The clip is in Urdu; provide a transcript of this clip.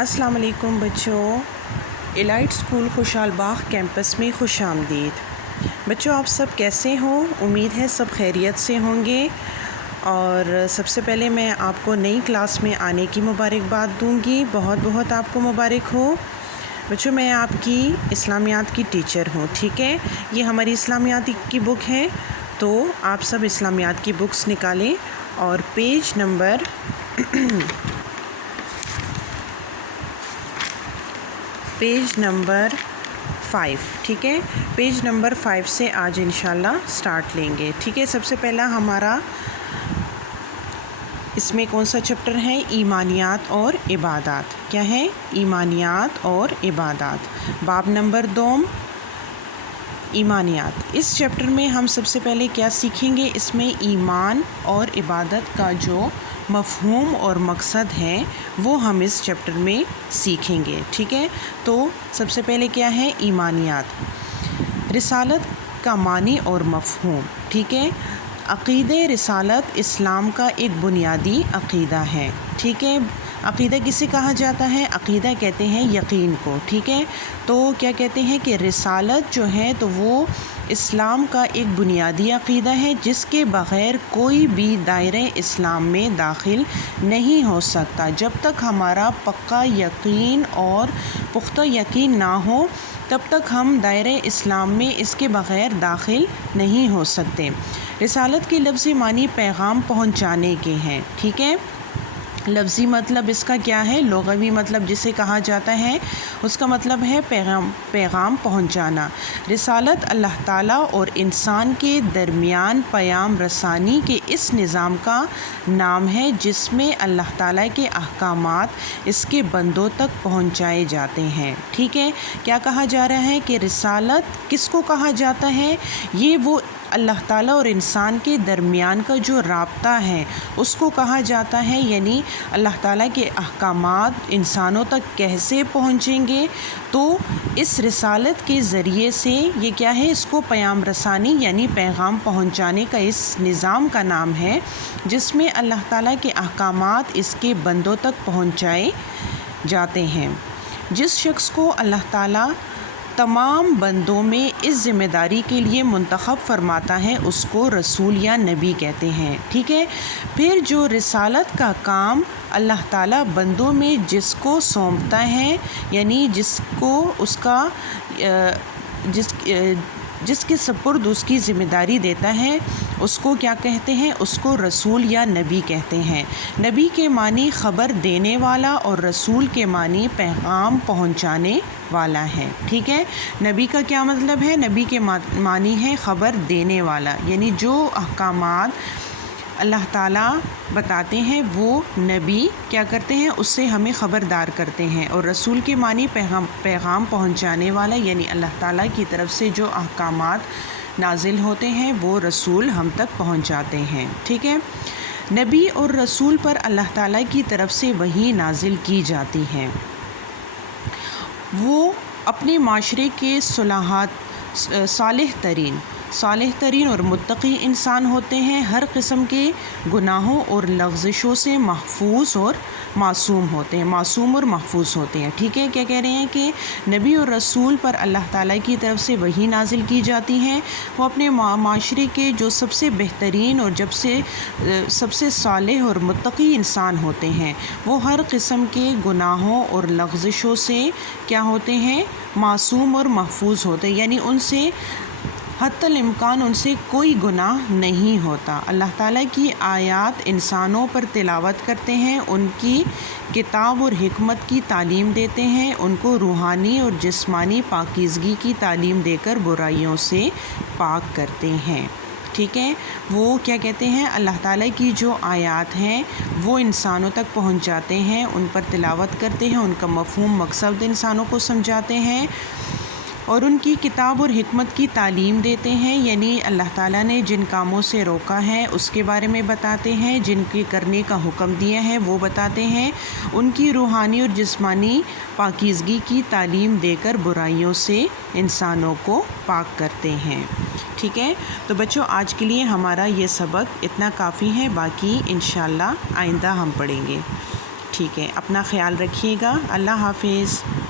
السلام علیکم بچوں، ایلائٹ اسکول خوشحال باغ کیمپس میں خوش آمدید۔ بچوں آپ سب کیسے ہوں؟ امید ہے سب خیریت سے ہوں گے۔ اور سب سے پہلے میں آپ کو نئی کلاس میں آنے کی مبارکباد دوں گی، بہت بہت آپ کو مبارک ہو۔ بچوں میں آپ کی اسلامیات کی ٹیچر ہوں، ٹھیک ہے؟ یہ ہماری اسلامیات کی بک ہے، تو آپ سب اسلامیات کی بکس نکالیں اور پیج نمبر 5، ٹھیک ہے؟ پیج نمبر 5 سے آج انشاءاللہ سٹارٹ لیں گے، ٹھیک ہے؟ سب سے پہلا ہمارا اس میں کون سا چیپٹر ہے؟ ایمانیات اور عبادات۔ کیا ہے؟ ایمانیات اور عبادات، باب نمبر 2، ایمانیات۔ اس چیپٹر میں ہم سب سے پہلے کیا سیکھیں گے؟ اس میں ایمان اور عبادت کا جو مفہوم اور مقصد ہے وہ ہم اس چیپٹر میں سیکھیں گے، ٹھیک ہے؟ تو سب سے پہلے کیا ہے؟ ایمانیات، رسالت کا معنی اور مفہوم، ٹھیک ہے؟ عقیدہ رسالت اسلام کا ایک بنیادی عقیدہ ہے، ٹھیک ہے؟ عقیدہ کسے کہا جاتا ہے؟ عقیدہ کہتے ہیں یقین کو، ٹھیک ہے؟ تو کیا کہتے ہیں کہ رسالت جو ہے تو وہ اسلام کا ایک بنیادی عقیدہ ہے جس کے بغیر کوئی بھی دائرہ اسلام میں داخل نہیں ہو سکتا۔ جب تک ہمارا پکا یقین اور پختہ یقین نہ ہو تب تک ہم دائرہ اسلام میں اس کے بغیر داخل نہیں ہو سکتے۔ رسالت کے لفظی معنی پیغام پہنچانے کے ہیں، ٹھیک ہے؟ لفظی مطلب اس کا کیا ہے؟ لغوی مطلب جسے کہا جاتا ہے اس کا مطلب ہے پیغام پہنچانا۔ رسالت اللہ تعالیٰ اور انسان کے درمیان پیام رسانی کے اس نظام کا نام ہے جس میں اللہ تعالیٰ کے احکامات اس کے بندوں تک پہنچائے جاتے ہیں، ٹھیک ہے؟ کیا کہا جا رہا ہے کہ رسالت کس کو کہا جاتا ہے؟ یہ وہ اللہ تعالیٰ اور انسان کے درمیان کا جو رابطہ ہے اس کو کہا جاتا ہے، یعنی اللہ تعالیٰ کے احکامات انسانوں تک کیسے پہنچیں گے؟ تو اس رسالت کے ذریعے سے یہ کیا ہے؟ اس کو پیام رسانی یعنی پیغام پہنچانے کا اس نظام کا نام ہے جس میں اللہ تعالیٰ کے احکامات اس کے بندوں تک پہنچائے جاتے ہیں۔ جس شخص کو اللہ تعالیٰ تمام بندوں میں اس ذمہ داری کے لیے منتخب فرماتا ہے اس کو رسول یا نبی کہتے ہیں، ٹھیک ہے؟ پھر جو رسالت کا کام اللہ تعالیٰ بندوں میں جس کو سونپتا ہے، یعنی جس کو اس کا جس کے سپرد اس کی ذمہ داری دیتا ہے اس کو کیا کہتے ہیں؟ اس کو رسول یا نبی کہتے ہیں۔ نبی کے معنی خبر دینے والا اور رسول کے معنی پیغام پہنچانے والا ہے، ٹھیک ہے؟ نبی کا کیا مطلب ہے؟ نبی کے معنی ہے خبر دینے والا، یعنی جو احکامات اللہ تعالیٰ بتاتے ہیں وہ نبی کیا کرتے ہیں؟ اس سے ہمیں خبردار کرتے ہیں۔ اور رسول کے معنی پیغام پہنچانے والا، یعنی اللہ تعالیٰ کی طرف سے جو احکامات نازل ہوتے ہیں وہ رسول ہم تک پہنچاتے ہیں، ٹھیک ہے؟ نبی اور رسول پر اللہ تعالیٰ کی طرف سے وحی نازل کی جاتی ہے۔ وہ اپنے معاشرے کے صالح ترین اور متقی انسان ہوتے ہیں، ہر قسم کے گناہوں اور لغزشوں سے محفوظ اور معصوم اور محفوظ ہوتے ہیں، ٹھیک ہے؟ کیا کہہ رہے ہیں کہ نبی اور رسول پر اللہ تعالیٰ کی طرف سے وحی نازل کی جاتی ہیں، وہ اپنے معاشرے کے جو سب سے بہترین اور سب سے صالح اور متقی انسان ہوتے ہیں، وہ ہر قسم کے گناہوں اور لغزشوں سے کیا ہوتے ہیں؟ معصوم اور محفوظ ہوتے ہیں، یعنی ان سے حتی الامکان ان سے کوئی گناہ نہیں ہوتا۔ اللہ تعالیٰ کی آیات انسانوں پر تلاوت کرتے ہیں، ان کی کتاب اور حکمت کی تعلیم دیتے ہیں، ان کو روحانی اور جسمانی پاکیزگی کی تعلیم دے کر برائیوں سے پاک کرتے ہیں، ٹھیک ہے؟ وہ کیا کہتے ہیں؟ اللہ تعالیٰ کی جو آیات ہیں وہ انسانوں تک پہنچاتے ہیں، ان پر تلاوت کرتے ہیں، ان کا مفہوم مقصد انسانوں کو سمجھاتے ہیں اور ان کی کتاب اور حکمت کی تعلیم دیتے ہیں، یعنی اللہ تعالیٰ نے جن کاموں سے روکا ہے اس کے بارے میں بتاتے ہیں، جن کے کرنے کا حکم دیا ہے وہ بتاتے ہیں، ان کی روحانی اور جسمانی پاکیزگی کی تعلیم دے کر برائیوں سے انسانوں کو پاک کرتے ہیں، ٹھیک ہے؟ تو بچوں آج کے لیے ہمارا یہ سبق اتنا کافی ہے، باقی انشاءاللہ آئندہ ہم پڑھیں گے۔ ٹھیک ہے، اپنا خیال رکھیے گا، اللہ حافظ۔